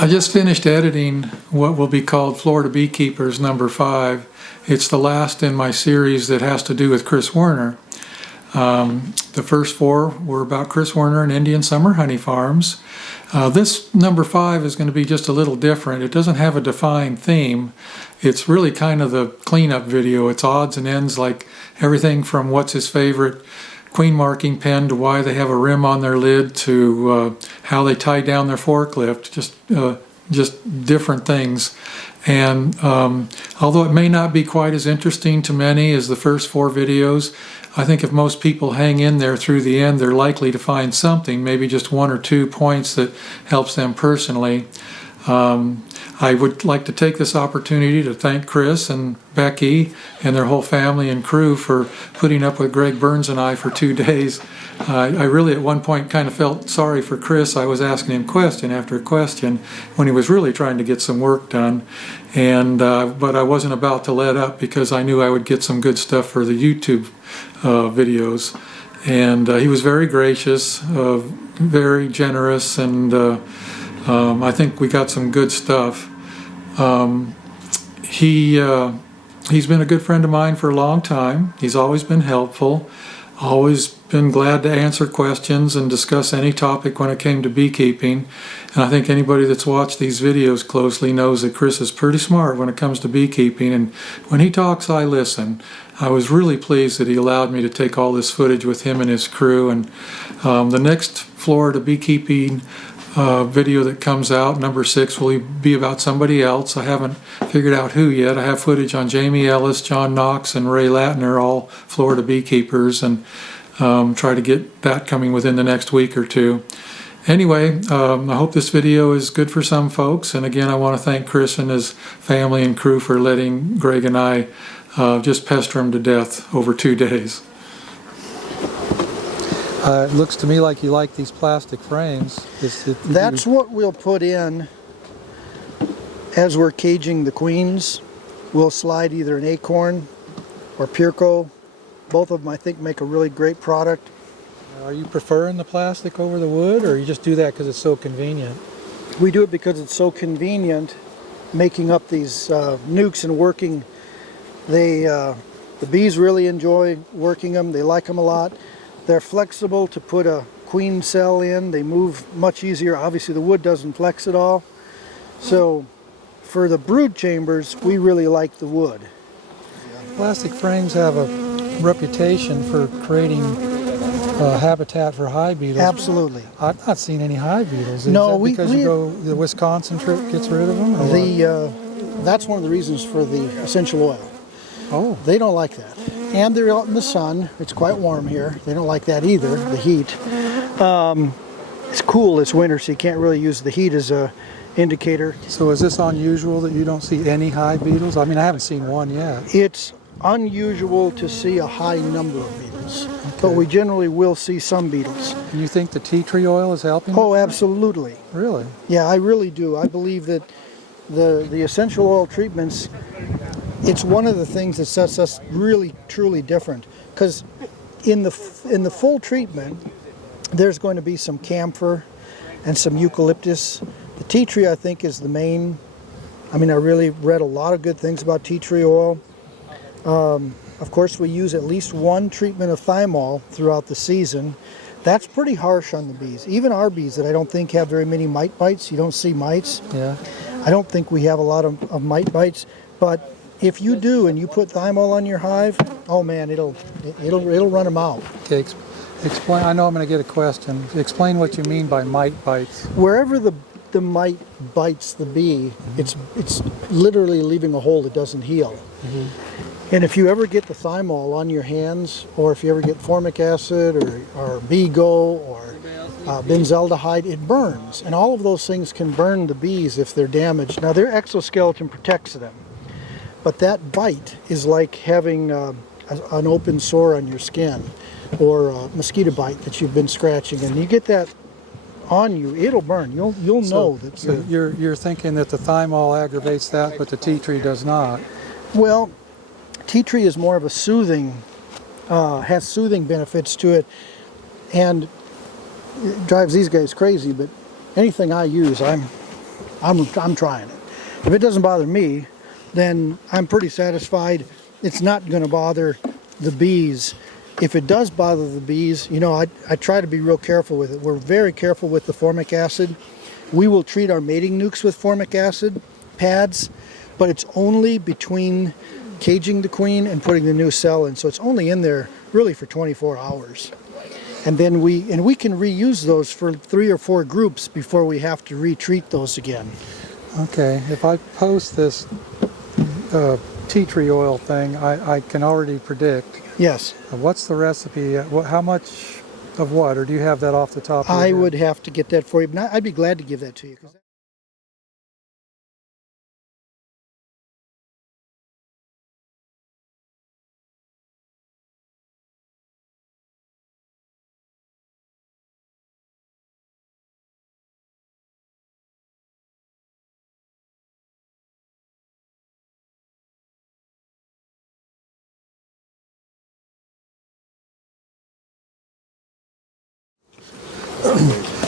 I just finished editing what will be called Florida Beekeepers number 5. It's the last in my series that has to do with Chris Werner. The first 4 were about Chris Werner and Indian Summer Honey Farms. This number 5 is going to be just a little different. It doesn't have a defined theme. It's really kind of the cleanup video. It's odds and ends, like everything from what's his favorite queen marking pen to why they have a rim on their lid to how they tie down their forklift, just different things. And although it may not be quite as interesting to many as the first 4 videos, I think if most people hang in there through the end, they're likely to find something, maybe just 1 or 2 points that helps them personally. I would like to take this opportunity to thank Chris and Becky and their whole family and crew for putting up with Greg Burns and I for 2 days. I really at one point kind of felt sorry for Chris. I was asking him question after question when he was really trying to get some work done, and but I wasn't about to let up because I knew I would get some good stuff for the YouTube videos. And he was very gracious, very generous, and I think we got some good stuff. He's been a good friend of mine for a long time. He's always been helpful, always been glad to answer questions and discuss any topic when it came to beekeeping. And I think anybody that's watched these videos closely knows that Chris is pretty smart when it comes to beekeeping, and when he talks, I listen. I was really pleased that he allowed me to take all this footage with him and his crew. And the next Florida beekeeping video that comes out, number 6, will be about somebody else. I haven't figured out who yet. I have footage on Jamie Ellis, John Knox, and Ray Latner, all Florida beekeepers, and try to get that coming within the next week or 2. Anyway, I hope this video is good for some folks, and again I want to thank Chris and his family and crew for letting Greg and I just pester him to death over 2 days. It looks to me like you like these plastic frames. That's what we'll put in as we're caging the queens. We'll slide either an acorn or Purco. Both of them, I think, make a really great product. Are you preferring the plastic over the wood, or you just do that because it's so convenient? We do it because it's so convenient, making up these nukes and working. The bees really enjoy working them. They like them a lot. They're flexible to put a queen cell in. They move much easier. Obviously the wood doesn't flex at all. So for the brood chambers, we really like the wood. Plastic frames have a reputation for creating habitat for hive beetles. Absolutely. I've not seen any hive beetles. No, because the Wisconsin trip gets rid of them? That's one of the reasons for the essential oil. Oh. They don't like that. And they're out in the sun. It's quite warm here. They don't like that either, the heat. It's cool, it's winter, so you can't really use the heat as a indicator. So is this unusual that you don't see any hive beetles? I mean, I haven't seen one yet. It's unusual to see a high number of beetles, but we generally will see some beetles. And you think the tea tree oil is helping? Oh, absolutely. Really? Yeah, I really do. I believe that the essential oil treatments, it's one of the things that sets us really truly different, because in the full treatment there's going to be some camphor and some eucalyptus. The tea tree, I think, is the main. I mean, I really read a lot of good things about tea tree oil. Of course, we use at least 1 treatment of thymol throughout the season. That's pretty harsh on the bees. Even our bees that I don't think have very many mite bites. You don't see mites. Yeah. I don't think we have a lot of mite bites, but if you do and you put thymol on your hive, oh man, it'll run them out. Okay, explain. I know I'm going to get a question. Explain what you mean by mite bites. Wherever the mite bites the bee, it's literally leaving a hole that doesn't heal. Mm-hmm. And if you ever get the thymol on your hands, or if you ever get formic acid or Bego or benzaldehyde, it burns. And all of those things can burn the bees if they're damaged. Now their exoskeleton protects them, but that bite is like having an open sore on your skin, or a mosquito bite that you've been scratching, and you get that on you, it'll burn. You'll know that. So you're thinking that the thymol aggravates that, but the tea tree does not. Well, tea tree is more of a soothing, has soothing benefits to it, and it drives these guys crazy. But anything I use, I'm I'm trying it. If it doesn't bother me, then I'm pretty satisfied. It's not going to bother the bees. If it does bother the bees, you know, I try to be real careful with it. We're very careful with the formic acid. We will treat our mating nukes with formic acid pads, but it's only between caging the queen and putting the new cell in. So it's only in there really for 24 hours. And then we can reuse those for 3 or 4 groups before we have to retreat those again. Okay, if I post this tea tree oil thing, I can already predict. Yes. What's the recipe? How much of what? Or do you have that off the top of your I head? would have to get that for you, but I'd be glad to give that to you.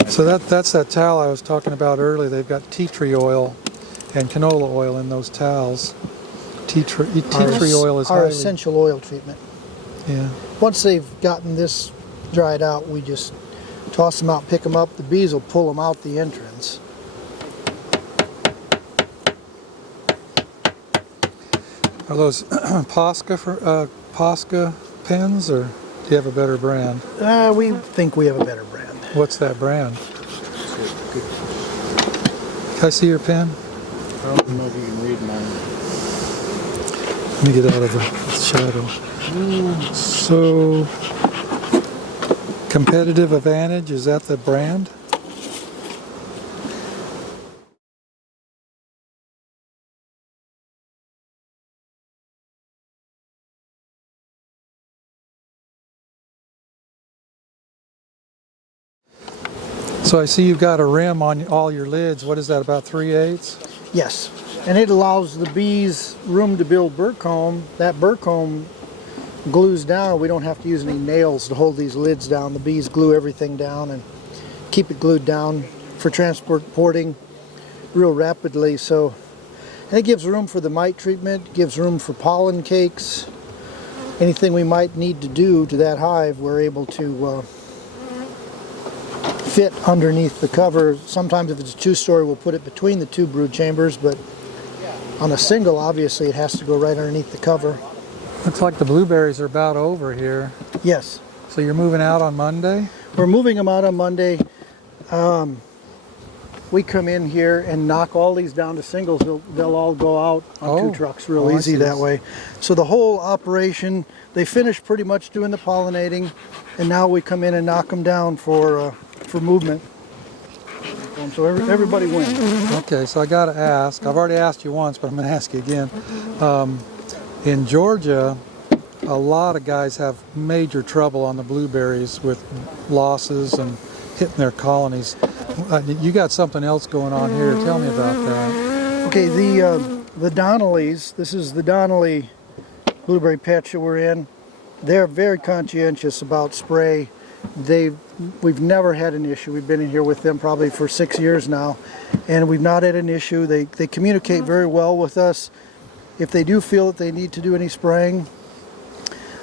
So that's that towel I was talking about earlier. They've got tea tree oil and canola oil in those towels. Tea tree oil is our highly, essential oil treatment. yeah. Once they've gotten this dried out, we just toss them out, pick them up. The bees will pull them out the entrance. Are those Posca pens, or do you have a better brand? We think we have a better brand. What's that brand? Can I see your pen? I don't know if you can read mine. Let me get out of the shadow. So, competitive advantage, is that the brand? So I see you've got a rim on all your lids. What is that, about 3/8? Yes, and it allows the bees room to build burr comb. That burr comb glues down. We don't have to use any nails to hold these lids down. The bees glue everything down and keep it glued down for transporting real rapidly. So, and it gives room for the mite treatment, gives room for pollen cakes. Anything we might need to do to that hive, we're able to fit underneath the cover. Sometimes if it's a 2-story, we'll put it between the 2 brood chambers, but on a single, obviously it has to go right underneath the cover. Looks like the blueberries are about over here. Yes, So you're moving out on Monday? we're moving them out on Monday. We come in here and knock all these down to singles. They'll all go out on 2 trucks real I easy see. that way. So the whole operation, they finished pretty much doing the pollinating, and now we come in and knock them down for movement. So everybody wins. Okay, so I got to ask. I've already asked you once, but I'm going to ask you again. In Georgia, a lot of guys have major trouble on the blueberries with losses and hitting their colonies. You got something else going on here. Tell me about that. Okay, the Donnellys, this is the Donnelly blueberry patch that we're in. They're very conscientious about spray. We've never had an issue. We've been in here with them probably for 6 years now, and we've not had an issue. They communicate very well with us. If they do feel that they need to do any spraying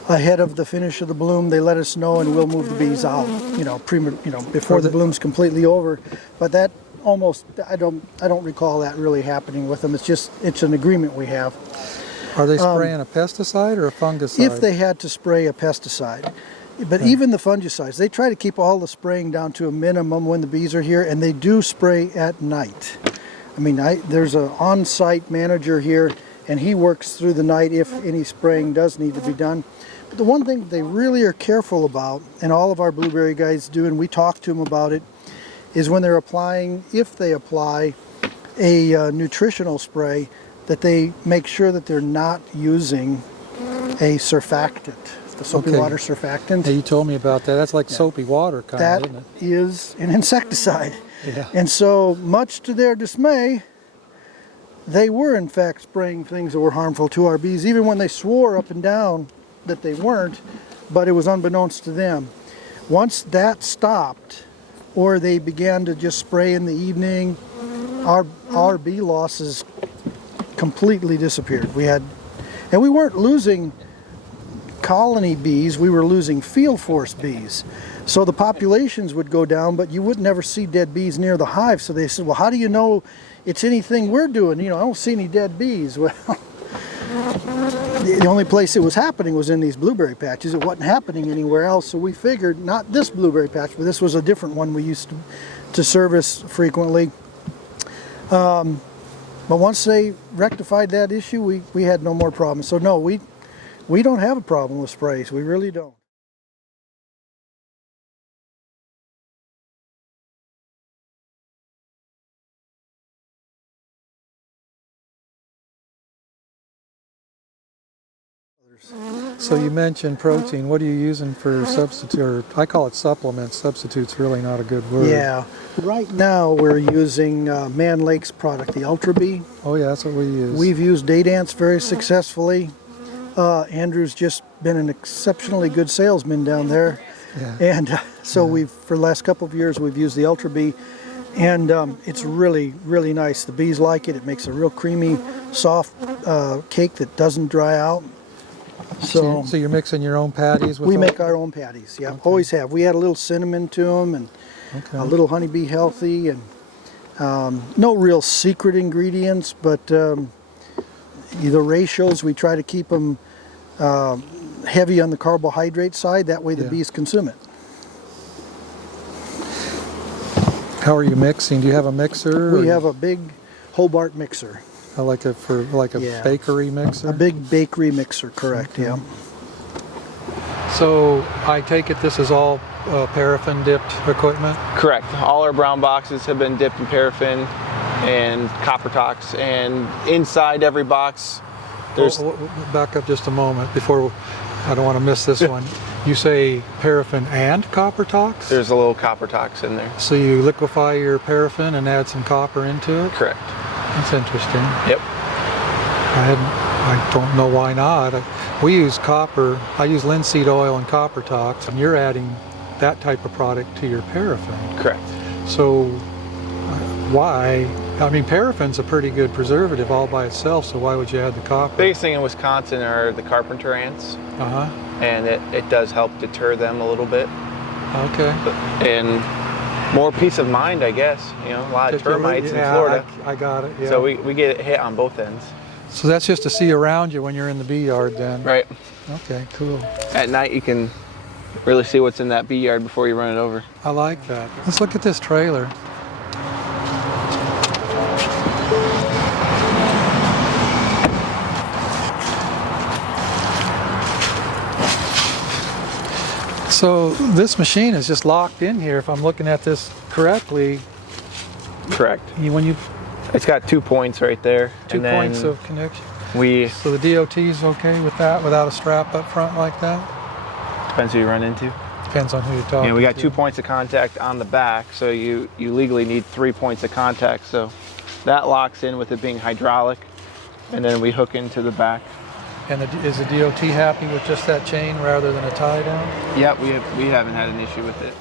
ahead of the finish of the bloom, they let us know, and we'll move the bees out, before the bloom's completely over. But that almost, I don't recall that really happening with them. It's an agreement we have. Are they spraying a pesticide or a fungicide? If they had to spray a pesticide. But even the fungicides, they try to keep all the spraying down to a minimum when the bees are here, and they do spray at night. I mean, there's an on-site manager here, and he works through the night if any spraying does need to be done. But the one thing they really are careful about, and all of our blueberry guys do, and we talk to them about it, is when they're applying, if they apply a nutritional spray, that they make sure that they're not using a surfactant. The soapy water surfactant. Yeah, you told me about that. That's like soapy water kind That of, isn't it? is an insecticide. Yeah. And so, much to their dismay, they were in fact spraying things that were harmful to our bees, even when they swore up and down that they weren't, but it was unbeknownst to them. Once that stopped, or they began to just spray in the evening, our bee losses completely disappeared. And we weren't losing colony bees, we were losing field force bees. So the populations would go down, but you would never see dead bees near the hive. So they said, well, how do you know it's anything we're doing? I don't see any dead bees. Well, the only place it was happening was in these blueberry patches. It wasn't happening anywhere else. So we figured, not this blueberry patch, but this was a different one we used to service frequently. But once they rectified that issue, we had no more problems. So no, we don't have a problem with sprays. We really don't. So you mentioned protein. What are you using for substitute? Or I call it supplements. Substitute's really not a good word. Yeah. Right now we're using Man Lake's product, the Ultra Bee. Oh yeah, that's what we use. We've used Day Dance very successfully. Andrew's just been an exceptionally good salesman down there. Yeah. And so for the last couple of years, we've used the Ultra Bee. And it's really, really nice. The bees like it. It makes a real creamy, soft cake that doesn't dry out. So you're mixing your own patties with we all- make our own patties, yeah. Okay. Always have. We add a little cinnamon to them and a little honeybee healthy, and no real secret ingredients, but the ratios, we try to keep them heavy on the carbohydrate side. That way the bees consume it. How are you mixing? Do you have a mixer? We have a big Hobart mixer. Like a bakery mixer? A big bakery mixer, correct, yeah. So I take it this is all paraffin dipped equipment? Correct. All our brown boxes have been dipped in paraffin and copper tox, and inside every box there's... Back up just a moment before, I don't want to miss this one. You say paraffin and copper tox? There's a little copper tox in there. So you liquefy your paraffin and add some copper into it? Correct. That's interesting. Yep. I don't know why not. We use copper. I use linseed oil and copper tox, and you're adding that type of product to your paraffin. Correct. So why? I mean, paraffin's a pretty good preservative all by itself, so why would you add the copper? Biggest thing in Wisconsin are the carpenter ants, Uh-huh. and it does help deter them a little bit. Okay. And more peace of mind, I guess. A lot of termites in Florida. I got it, yeah. So we get hit on both ends. So that's just to see around you when you're in the bee yard then? Right. Okay, cool. At night you can really see what's in that bee yard before you run it over. I like that. Let's look at this trailer. So this machine is just locked in here, if I'm looking at this correctly. Correct. When you It's got 2 points right there. 2 and then points of connection. So the DOT's okay with that without a strap up front like that? Depends who you run into. Depends on who you're talking to. Yeah, we got 2 points of contact on the back, so you legally need 3 points of contact. So that locks in with it being hydraulic, and then we hook into the back. And is the DOT happy with just that chain rather than a tie down? Yeah, we haven't had an issue with it.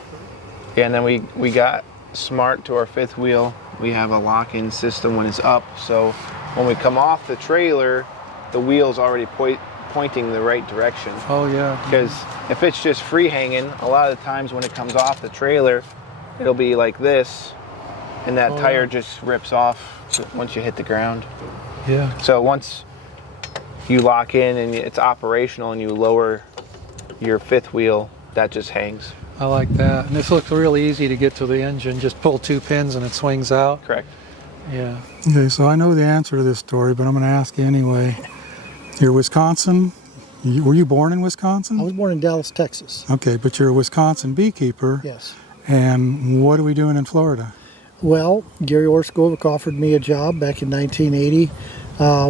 Yeah, and then we got smart to our fifth wheel. We have a lock-in system when it's up, so when we come off the trailer, the wheel's already pointing the right direction. Oh yeah. Because if it's just free hanging, a lot of the times when it comes off the trailer, it'll be like this, and that tire just rips off once you hit the ground. Yeah. So once you lock in and it's operational and you lower your fifth wheel, that just hangs. I like that. And this looks really easy to get to the engine. Just pull 2 pins and it swings out. Correct. Yeah. Okay, so I know the answer to this story, but I'm going to ask you anyway. You're Wisconsin. Were you born in Wisconsin? I was born in Dallas, Texas. Okay, but you're a Wisconsin beekeeper. Yes. And what are we doing in Florida? Well, Gary Orskovic offered me a job back in 1980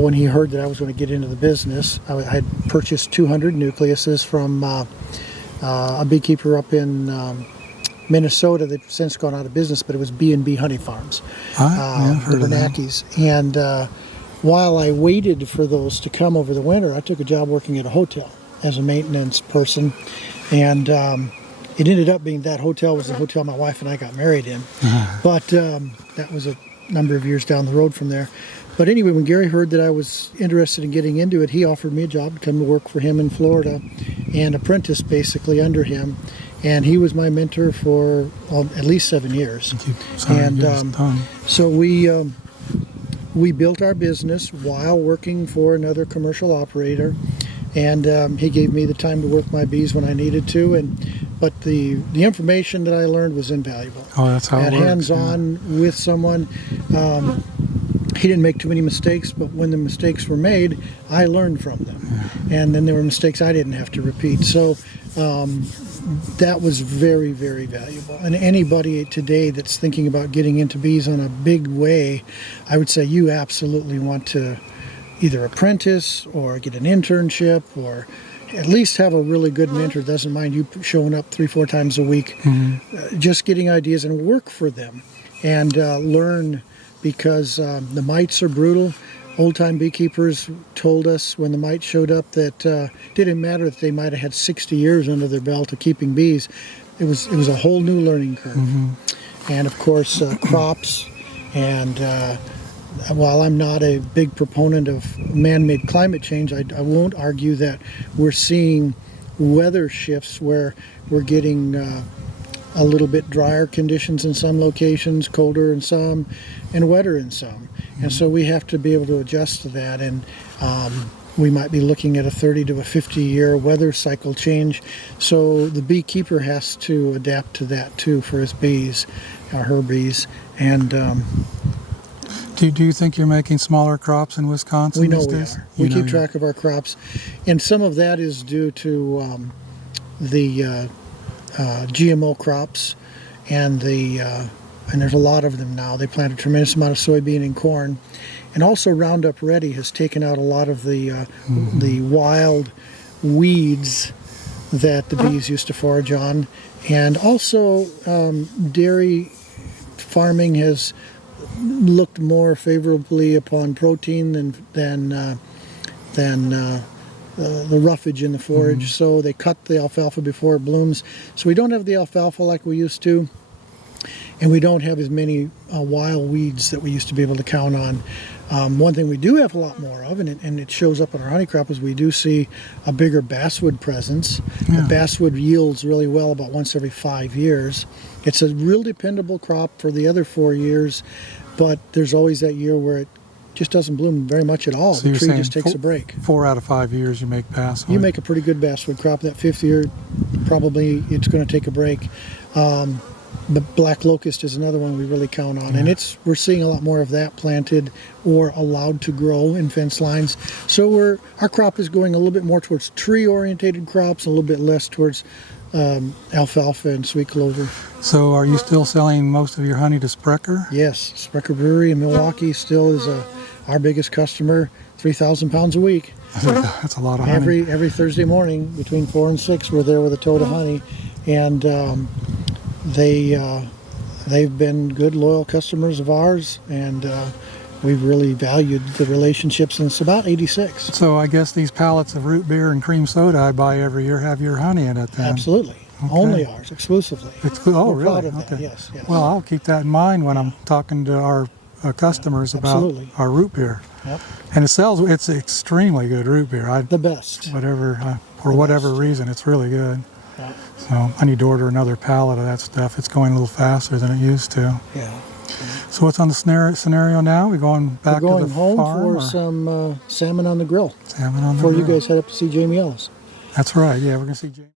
when he heard that I was going to get into the business. I had purchased 200 nucleuses from a beekeeper up in Minnesota. They've since gone out of business, but it was B&B Honey Farms, I've heard the of that. Bernackes. And while I waited for those to come over the winter, I took a job working at a hotel as a maintenance person. And it ended up being that hotel was the hotel my wife and I got married in. But that was a number of years down the road from there. But anyway, when Gary heard that I was interested in getting into it, he offered me a job to come to work for him in Florida and apprentice basically under him. And he was my mentor for at least 7 years. And so we built our business while working for another commercial operator. And he gave me the time to work my bees when I needed to. But the information that I learned was invaluable. Oh, that's how it works. Hands-on with someone. He didn't make too many mistakes, but when the mistakes were made, I learned from them. Yeah. And then there were mistakes I didn't have to repeat. So that was very, very valuable. And anybody today that's thinking about getting into bees on a big way, I would say you absolutely want to either apprentice or get an internship or at least have a really good mentor. Doesn't mind you showing up 3-4 times a week, just getting ideas and work for them and learn, because the mites are brutal. Old-time beekeepers told us when the mites showed up that it didn't matter that they might have had 60 years under their belt of keeping bees. It was a whole new learning curve. And of course crops, and while I'm not a big proponent of man-made climate change, I won't argue that we're seeing weather shifts where we're getting a little bit drier conditions in some locations, colder in some, and wetter in some. And so we have to be able to adjust to that. And we might be looking at a 30 to a 50-year weather cycle change. So the beekeeper has to adapt to that too for his bees, or her bees. And do you think you're making smaller crops in Wisconsin we know these we days? are. We keep track of our crops. And some of that is due to the GMO crops, and there's a lot of them now. They plant a tremendous amount of soybean and corn, and also Roundup Ready has taken out a lot of the wild weeds that the bees used to forage on, and also dairy farming has looked more favorably upon protein than the roughage in the forage, so they cut the alfalfa before it blooms. So we don't have the alfalfa like we used to, and we don't have as many wild weeds that we used to be able to count on. One thing we do have a lot more of, and it shows up in our honey crop, is we do see a bigger basswood presence. Yeah. The basswood yields really well about once every 5 years. It's a real dependable crop for the other 4 years, but there's always that year where it just doesn't bloom very much at all. So the tree just takes a break. 4 out of 5 years you make basswood. You make a pretty good basswood crop. That 5th year, probably it's going to take a break. But black locust is another one we really count on, and we're seeing a lot more of that planted or allowed to grow in fence lines. So our crop is going a little bit more towards tree-orientated crops, a little bit less towards alfalfa and sweet clover. So are you still selling most of your honey to Sprecher? Yes, Sprecher Brewery in Milwaukee still is our biggest customer. 3,000 pounds a week. That's a lot of honey. Every Thursday morning between 4 and 6, we're there with a tote of honey, and they've been good, loyal customers of ours, and we've really valued the relationship since about '86. So I guess these pallets of root beer and cream soda I buy every year have your honey in it then? Absolutely. Okay. Only ours, exclusively. Oh, We're really? proud of that, Okay. yes. Well, I'll keep that in mind when I'm talking to our customers about Absolutely. our root beer. Yep. And it's extremely good root beer. The best. For whatever reason, it's really good. Yeah. So I need to order another pallet of that stuff. It's going a little faster than it used to. Yeah. So what's on the scenario now? We going back We're going to the home farm? for or some salmon on the grill salmon on the before grill? you guys head up to see Jamie Ellis. That's right. Yeah, we're going to see Jamie.